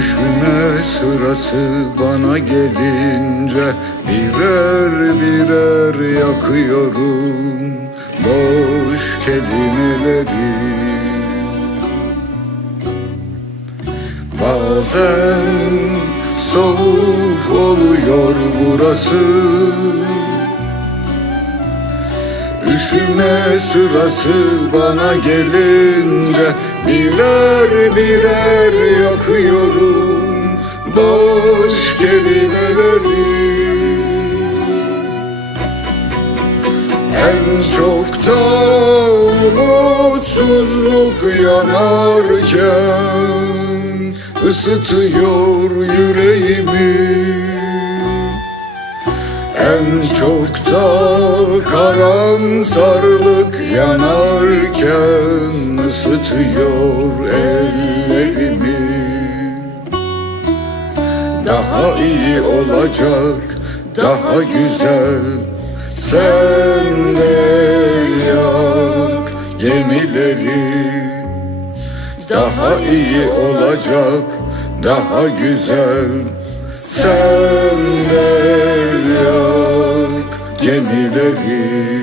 Üşüme sırası bana gelince birer birer yakıyorum boş kelimeleri. Bazen soğuk oluyor burası, üşüme sırası bana gelince birer birer yakıyorum boş kelimeleri. En çok da umutsuzluk yanarken ısıtıyor yüreğimi. En çok da karamsarlık yanarken ısıtıyor ellerimi. Daha iyi olacak, daha güzel, sen de yak gemileri. Daha iyi olacak, daha güzel, sen de yak gemileri.